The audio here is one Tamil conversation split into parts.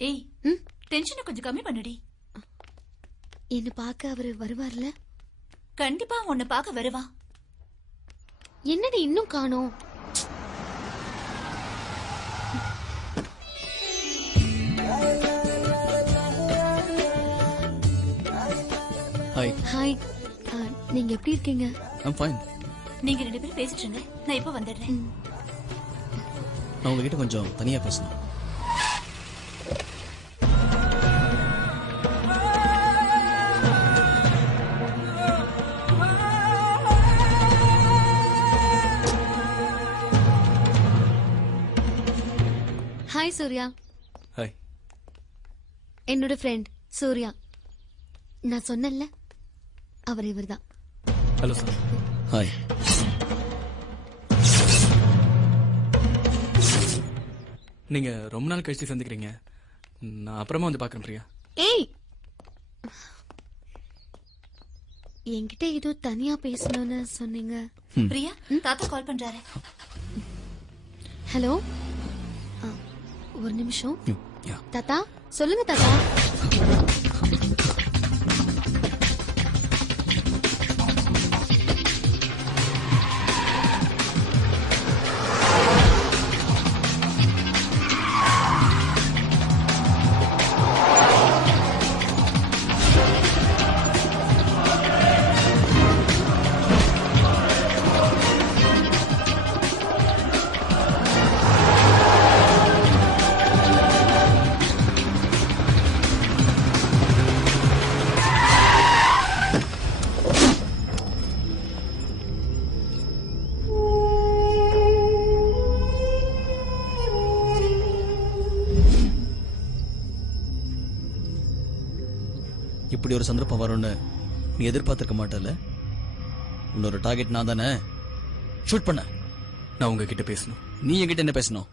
ஏய், டென்ஷனை கொஞ்சம் கம்மி பண்ணுடி. என்ன பார்க்க அவரு வருவார்ல? கண்டிப்பா உன்னை பார்க்க வருவா. என்னடி இன்னும் காணோம்? ஹாய். ஹாய். நீங்க எப்படி இருக்கீங்க? I'm fine. நீங்க 2 பேரும் பேசிட்டு இருங்க, நான் இப்ப வந்துடுறேன். நான் உங்ககிட்ட கொஞ்சம் தனியா பேசணும். ஹாய் சூர்யா. ஹாய். என்னோட ஃப்ரெண்ட் சூர்யா. நான் சொன்னேன்ல, அவர் இவர்தான். Hello sir. ஹாய். நீங்க ரொம்ப நாள் கழிச்சு சந்திக்கிறீங்க. நான் அப்புறமா வந்து பாக்குறேன் பிரியா. ஏய், என்கிட்ட ஏதோ தனியா பேசணும்னு சொன்னீங்க. பிரியா, தாத்தா கால் பண்றாரு. ஹலோ, ஒரு நிமிஷம். யா. தாத்தா சொல்லுங்க தாத்தா. இப்படி ஒரு சந்தர்ப்பம் வரும்னு நீ எதிர்பார்த்திருக்க மாட்டல. இன்னொரு டார்கெட் நான் தானே. ஷூட் பண்ண. நான் உங்ககிட்ட பேசணும். நீ என்கிட்ட என்ன பேசணும்?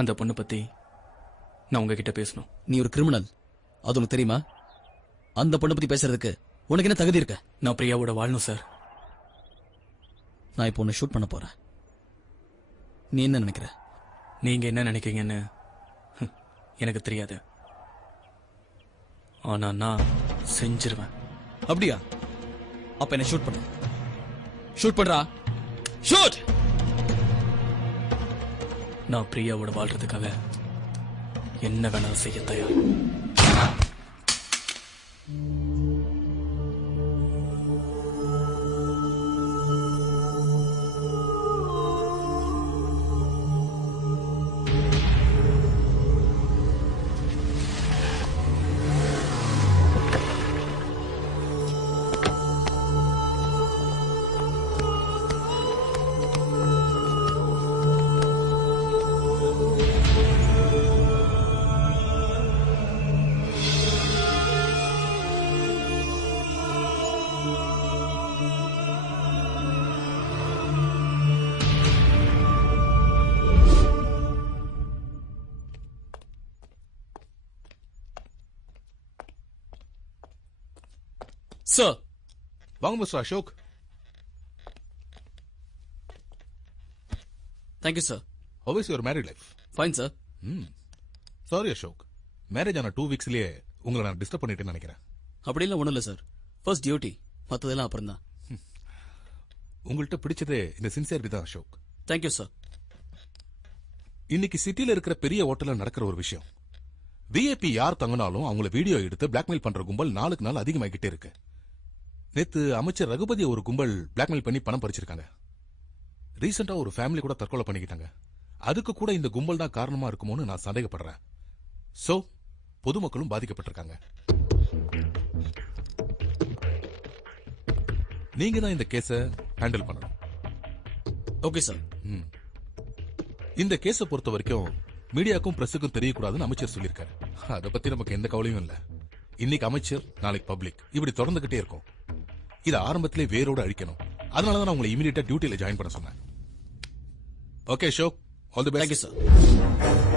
அந்த பொண்ணை பத்தி நான் உங்ககிட்ட பேசணும். நீ ஒரு கிரிமினல், அது உனக்கு தெரியுமா? அந்த பொண்ணை பத்தி பேசுறதுக்கு உனக்கு என்ன தகுதி இருக்க? நான் பிரியாவோட வாழணும் சார். நான் இப்போ உன்னை ஷூட் பண்ண போறேன். நீ என்ன நினைக்கிற? நீங்க என்ன நினைக்கிறீங்கன்னு எனக்கு தெரியாது. ஆனா நான் செஞ்சிருவேன். அப்படியா? அப்ப என்ன ஷூட் பண்ணு. ஷூட் பண்றா. ஷூட். நான் பிரியாவோட வாழ்றதுக்காக என்ன வேணாலும் செய்ய தயார். சார். வாங்க mister Ashok. Thank you sir. How is your married life? Fine sir. Sorry Ashok, marriage ஆன 2 வீக்ஸ்லயே உங்களை நான் டிஸ்டர்ப் பண்ணிட்டேன்னு நினைக்கிறேன். அப்படிலாம் ஒண்ணும் இல்ல சார். ஃபர்ஸ்ட் டியூட்டி, மத்ததெல்லாம் அப்புறம் தான். உங்கள்கிட்ட பிடிச்சதே இந்த சின்சியரிட்டி தான் அசோக். Thank you sir. இன்னைக்கு சிட்டில இருக்கிற பெரிய ஹோட்டல்ல நடக்கிற ஒரு விஷயம், விஐபி யார் தங்கினாலும் அவங்கள வீடியோ எடுத்து பிளாக்மெயில் பண்ற கும்பல் நாளுக்கு நாள் அதிகமாகிட்டே இருக்கு. நேத்து அமைச்சர் ரகுபதி ஒரு கும்பல் பிளாக்மெயில் பண்ணி பணம் பறிச்சிருக்காங்க. ரீசெண்டா ஒரு ஃபேமிலி கூட தற்கொலை பண்ணிக்கிட்டாங்க. அதுக்கு கூட இந்த கும்பல் தான் காரணமா இருக்குமோன்னு நான் சந்தேகப்படுறேன். சோ பொதுமக்களும் பாதிக்கப்பட்டிருக்காங்க. நீங்க தான் இந்த கேஸ ஹேண்டில் பண்ணணும். Okay sir. இந்த கேஸ பொறுத்த வரைக்கும் மீடியாக்கும் பிரஸுக்கும் தெரியக்கூடாதுன்னு அமைச்சர் சொல்லியிருக்காரு. அதை பத்தி நமக்கு எந்த கவலையும் இல்ல. இன்னைக்கு அமைச்சர், நாளைக்கு பப்ளிக், இப்படி தொடர்ந்துகிட்டே இருக்கும். இத ஆரம்பத்திலே வேரோட அழிக்கணும். அதனாலதான் நான் உங்களை இமீடியட்டா டியூட்டில ஜாயின் பண்ண சொன்னேன். Okay Ashok, all the best. Thank you sir.